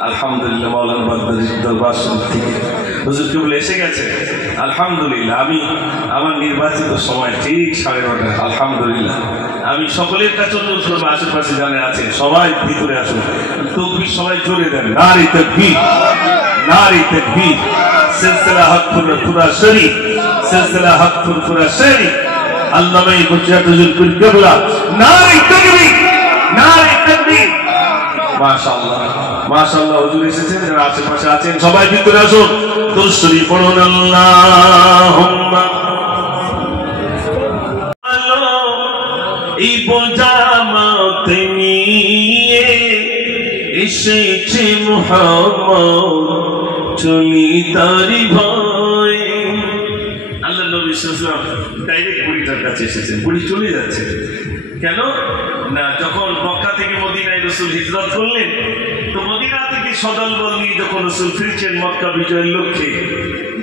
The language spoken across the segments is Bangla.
আলহামদুলিল্লাহ মাওলানা বাগদাদির দরবার শরীফ থেকে হুজুর কেবল এসে গেছে। আলহামদুলিল্লাহ আমি আমার নির্বাচিত সময় ঠিক 9:30। আলহামদুলিল্লাহ আমি সকলের কাছে অনুরোধ করবো, আশেপাশে জানে আছেন সবাই ভিতরে আসুন, তকবীর সবাই জোরে দেন, নারে তাকবীর, নারে তাকবীর। সিলসিলা হকপুরা শরীফ, সিলসিলা হকপুরা শরীফ, আল্লামা মুর্শিদ হুজুর কিবলা, নারে তাকবীর, নারে তাকবীর। মাশাআল্লাহ মাশাআল্লাহ, হুজুর এসেছেন, যারা আশেপাশে আছেন সবাই ভিতরে আসুন, দুরূদ শরীফ পড়ুন। আল্লাহুম্মা এই বোঝামত নিয়ে এসেছে মুহাম্মদ, চলি তারি ভয়ে। আল্লাহ নবী সাল্লাল্লাহু আলাইহি ওয়াসাল্লাম ডাইরেক্ট বুড়িটার কাছে এসেছেন। বুড়ি চলে যাচ্ছে কেন না, যখন মক্কা থেকে মদিনায় রাসূল হিজরত করলেন, তো মদিনা থেকে সদল বল নিয়ে যখন রাসূল ফিরছেন মক্কা বিজয়ের লক্ষ্যে,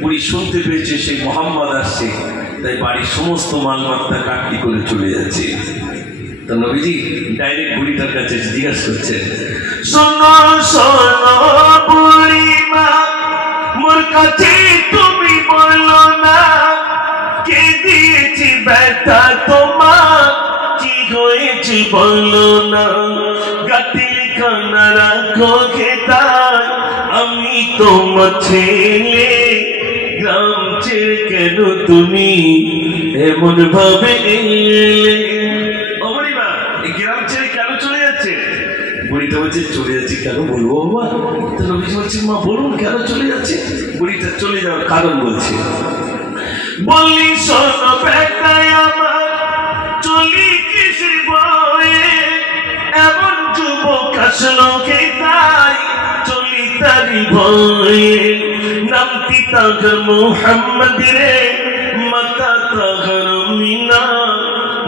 বুড়ি শুনতে পেয়েছে সেই মুহাম্মদ আসছে, তাই বাড়ির সমস্ত মালমাত্তা কাটতি করে চলে যাচ্ছে। তো নবীজি ডাইরেক্ট বুড়িটার কাছে জিজ্ঞাসা করছেন, শোনো শোনো বুড়িমা, মোর কাছে তুমি বলো না, কে দিয়েছি ব্যথা তোমার, কি হয়েছে বলো না, গাতিল খানা রাখো খেতায়, আমি তোমার ছেলে, গ্রাম ছেড়ে কেন তুমি এমন ভাবে এলে? ও বুড়িমা, এই গ্রাম ছেড়ে কেন চলে যাচ্ছে? বুড়িটা বলছে, চলে যাচ্ছি কেন বলবো বাবা? তো নবীজি বলছে, মা বলুন কেন চলে যাচ্ছে? বুড়িটা চলে যাওয়ার কারণ বলছে, বললি শোনো বেটায় আমার, চলি কিসে বয়ে, এমন যুবক আসলো কে তাই, চলি তারি ভয়ে, নামটি তাগর মুহাম্মদ রে, মাতা তাগর মিনা,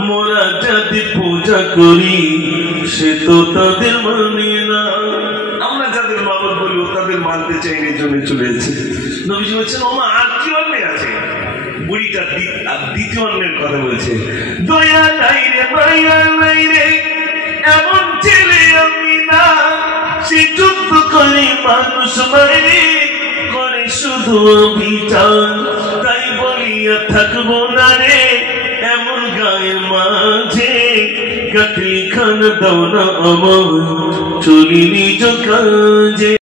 মোরা যদি পূজা করি সে তো তাদের মানে না। আমরা যাদের মাবুদ বলি ও তাদের মানতে চাই না, জন্য চলে যাচ্ছে। নবীজি বলছেন, ও মা আর কি অন্যায় আছে? বুড়িটা দ্বিতীয় অন্যের কথা বলছে, দয়া নাই রে মায়া নাই রে, এমন ছেলে আমি না, সে যুদ্ধ করে মানুষ মারে, করে শুধু অভিযান, তাই বলিয়া থাকবো না রে এমন গায়ের মাঝে, কাটলি খান দাও না আমার, চলি নিজ কাজে।